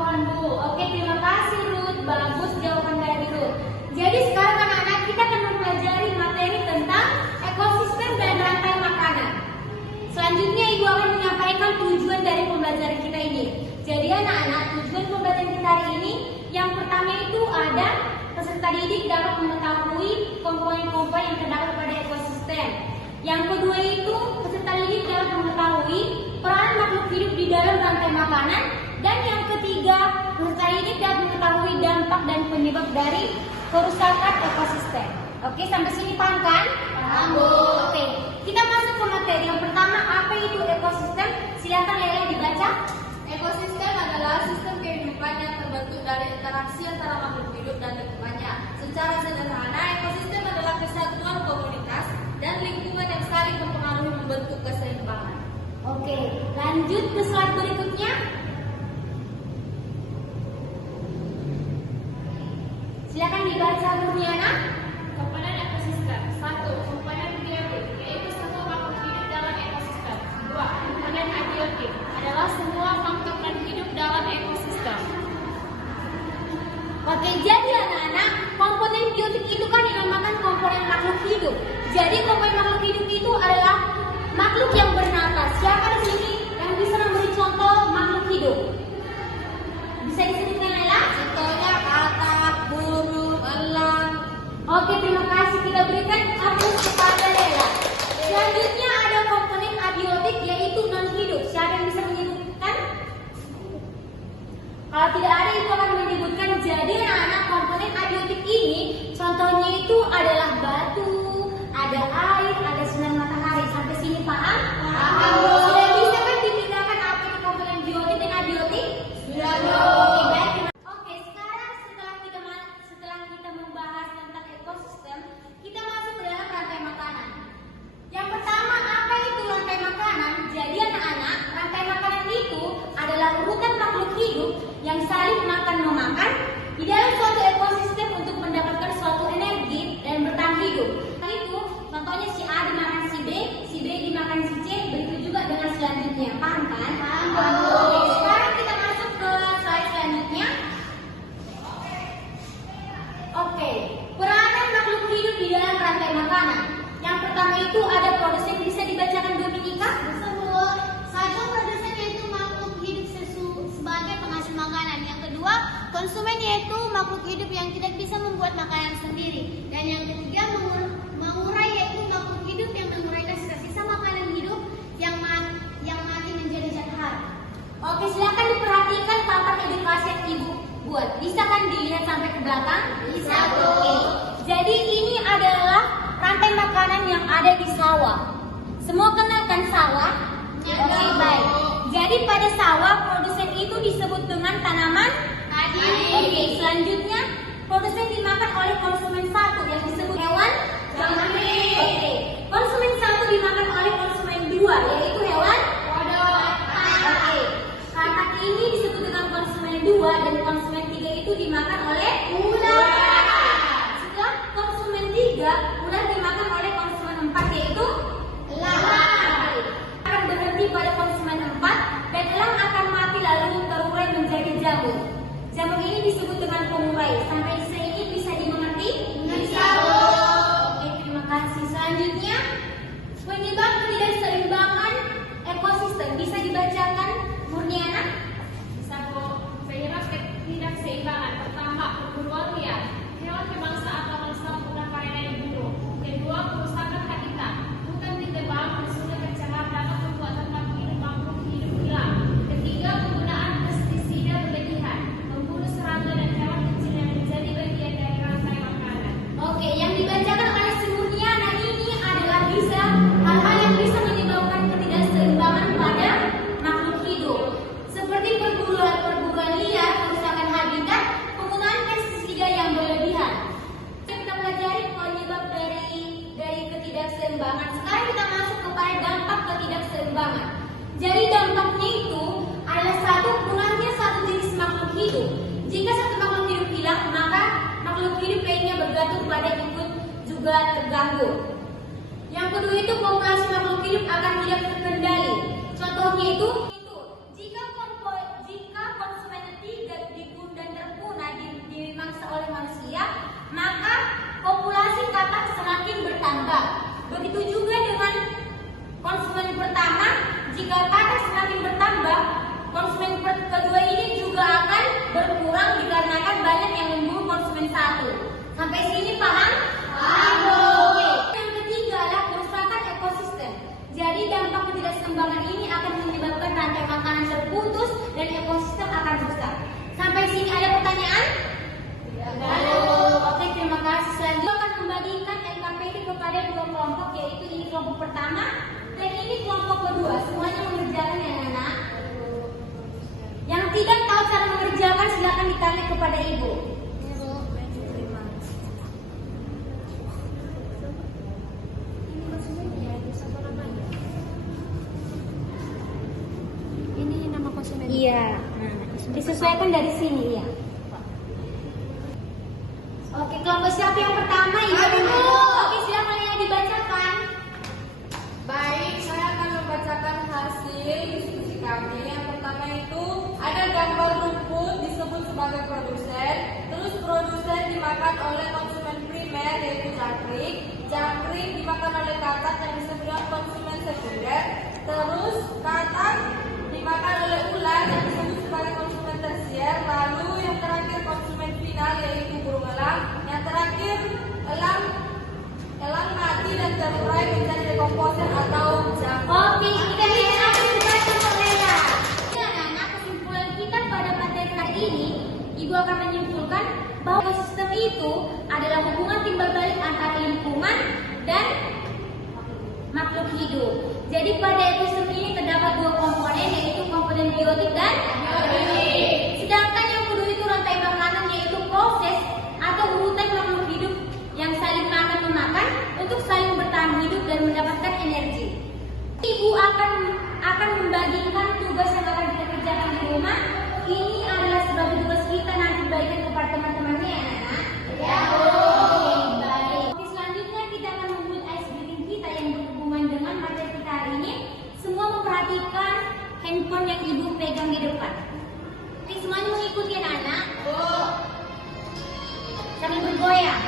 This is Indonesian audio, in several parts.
tumbuhan Bu. Oke, terima kasih Ruth. Bagus jawaban dari Ruth. Jadi sekarang anak-anak kita akan mempelajari materi tentang ekosistem dan rantai makanan. Selanjutnya Ibu akan menyampaikan tujuan dari pembelajaran kita ini. Jadi anak-anak, tujuan pembelajaran kita hari ini yang pertama itu ada peserta didik dapat mengetahui komponen-komponen yang terdapat pada ekosistem. Yang kedua itu peserta didik dapat mengetahui peran makhluk hidup di dalam rantai makanan. Dan yang ketiga, peserta didik dapat mengetahui dampak dan penyebab dari kerusakan ekosistem. Oke, sampai sini paham kan? Paham, Bu. Oke, kita masuk ke materi. Yang pertama, apa itu ekosistem? Silakan Lela dibaca. Ekosistem adalah sistem kehidupan yang terbentuk dari interaksi antara makhluk hidup dan lingkungannya. Secara sederhana, ekosistem adalah kesatuan komunitas dan lingkungan yang saling mempengaruhi membentuk keseimbangan. Oke, lanjut ke slide berikutnya. Silakan dibaca Murniana. Komponen ekosistem. 1. Komponen biotik, yaitu semua makhluk hidup dalam ekosistem. 2. Komponen abiotik adalah semua faktor dan hidup dalam ekosistem. Oke, jadi anak-anak, komponen biotik itu kan dinamakan komponen makhluk hidup. Jadi komponen makhluk hidup itu adalah makhluk yang bernapas. Siapa di sini yang bisa memberi contoh makhluk hidup? Bisa disebutkan Lela? Contohnya katak, burung, elang. Oke, terima kasih. Kita berikan aplaus kepada Lela. Selanjutnya ada komponen abiotik yaitu non hidup. Siapa yang bisa menyebutkan? Kalau tidak ada, itu akan menyebutkan. Jadi anak-anak, komponen abiotik ini contohnya itu adalah batu, ada air, ada sinar matahari. Sampai sini paham? Paham. Sudah bisa kan dibedakan apa itu komponen biotik dan abiotik? Sudah, Bu. Oke, baik. Oke, sekarang setelah kita membahas tentang ekosistem, kita masuk ke dalam rantai makanan. Yang pertama, apa itu rantai makanan? Jadi anak-anak, rantai makanan itu adalah urutan makhluk hidup yang saling makan-memakan di dalam suatu ekosistem untuk mendapatkan suatu energi dan bertahan hidup. Itu contohnya si A dimakan si B dimakan si C, begitu juga dengan selanjutnya. Paham kan? Paham. Oke, sekarang kita masuk ke slide selanjutnya. Oke, peranan makhluk hidup di dalam rantai makanan. Yang pertama itu ada produsen. Bisa dibacakan Dominika? Satu, produsen yaitu makhluk hidup sebagai penghasil makanan. Yang kedua, konsumen yaitu makhluk hidup yang tidak bisa membuat makanan sendiri. Dan yang ketiga, mengurai yaitu makhluk hidup yang menguraikan sisa-sisa makanan hidup yang mati menjadi zat hara. Oke, silakan diperhatikan papan edukasi yang Ibu buat. Bisa kan dilihat sampai ke belakang? Bisa, Bu. Oke. Jadi ini adalah rantai makanan yang ada di sawah. Semua kenal kan sawah? Ya, Oke, Bu. baik. Jadi pada sawah produsen itu disebut dengan tanaman Tadi. Oke, selanjutnya produsen dimakan oleh konsumen satu yang disebut hewan Jamri. Oke, konsumen satu dimakan oleh konsumen dua yaitu hewan Kodok. Oke, katak ini disebut dengan konsumen dua dan konsumen tiga itu dimakan oleh Ular. Setelah konsumen tiga, ular dimakan oleh konsumen empat yaitu Elang. Akan berhenti pada konsumen empat dan elang akan mati lalu terurai menjadi jamur. Jamur ini disebut dengan pengurai. Sampai sini bisa dimengerti? Bisa, Bu. Oke, terima kasih. Selanjutnya, penyebab ketidakseimbangan ekosistem bisa dibacakan Murniana? Bisa, Bu. Penyebab ketidakseimbangan. Pertama, perburuan liar. Hewan pemangsa atau mangsa punah karena diburu. Kedua, kerusakan habitat. Hutan ditebang dan sungai tercemar dapat membuat tempat hidup makhluk hidup hilang. Ketiga, penggunaan pestisida berlebihan, membunuh serangga dan hewan kecil yang menjadi bagian dari rantai makanan. Oke, yang dibacakan oleh si Murniana ini adalah bisa hal-hal yang bisa menyebabkan ketidakseimbangan pada makhluk hidup. Seperti perburuan liar, kerusakan habitat, penggunaan pestisida yang berlebihan. Kita pelajari penyebab dari ketidakseimbangan. Sekarang kita masuk kepada dampak ketidakseimbangan. Jadi dampaknya itu adalah satu, punahnya satu jenis makhluk hidup. Jika satu makhluk hidup hilang, maka makhluk hidup lainnya bergantung pada ikut juga terganggu. Yang kedua itu populasi makhluk hidup akan tidak terkendali. Contohnya itu jika konsumen tiga Begitu juga dengan konsumen pertama, jika kata semakin bertambah, konsumen kedua ini juga akan berkurang dikarenakan banyak yang memburu konsumen satu. Sampai sini paham? Paham. Oke. Yang ketiga adalah kerusakan ekosistem. Jadi dampak ketidakseimbangan ini akan menyebabkan rantai makanan terputus dan ekosistem akan rusak. Sampai sini ada pertanyaan? Oke, terima kasih. Selanjutnya akan membagikan LKPD kepada dua kelompok, yaitu ini kelompok pertama dan ini kelompok kedua. Semuanya mengerjakan ya anak. Yang tidak tahu cara mengerjakan silakan ditanya kepada ibu. Ini nama konsumen. Iya, disesuaikan dari sini ya. Oke, kelompok siapa yang pertama? Ibu. Oke, silakan yang dibacakan. Baik, saya akan membacakan hasil diskusi kami. Yang pertama itu ada gambar rumput disebut sebagai produsen. Terus produsen dimakan oleh konsumen primer yaitu jangkrik. Jangkrik dimakan oleh katak yang disebut konsumen sekunder. Terus katak dimakan oleh ular yang disebut sebagai konsumen tersier. Lalu yang terakhir konsumen final yaitu burung elang. Yang terakhir elang mati dan terurai menjadi dekomposer atau jamur. Oke, kita lihat dibaca Korea. Anak-anak, kesimpulan kita pada materi hari ini, Ibu akan menyimpulkan bahwa ekosistem itu adalah hubungan timbal balik antara lingkungan dan makhluk hidup. Jadi pada ekosistem ini terdapat dua komponen, yaitu komponen biotik dan abiotik. Sedangkan yang kedua itu rantai makanan, yaitu proses atau urutan makhluk hidup yang saling makan-memakan untuk saling bertahan hidup dan mendapatkan energi. Ibu akan membagikan tugas yang akan kita kerjakan di rumah. Ini adalah sebagai tugas kita nanti bagikan kepada teman-temannya ya anak. Ya. Oke, baik. Oke, selanjutnya kita akan membuat ice breaking kita yang berhubungan dengan materi kita hari ini. Semua memperhatikan handphone yang ibu pegang di depan. Oke, semuanya mengikuti anak-anak. Sambil bergoyang.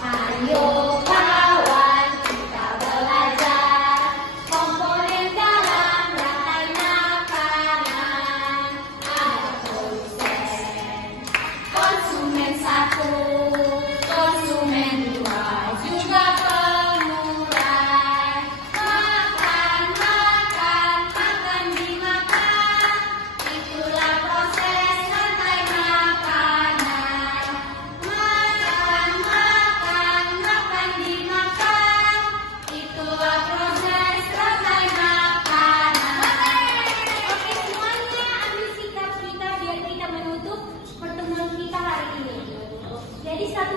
Ayo kawan, kita belajar komponen dalam rantai makanan. Ada produsen, konsumen satu, konsumen dua, juga pengurai. Makan, dimakan. Itulah proses rantai makanan. Makan, dimakan. Itulah proses rantai makanan. Oke, semuanya ambil sikap kita biar kita menutup pertemuan kita hari ini. Jadi satu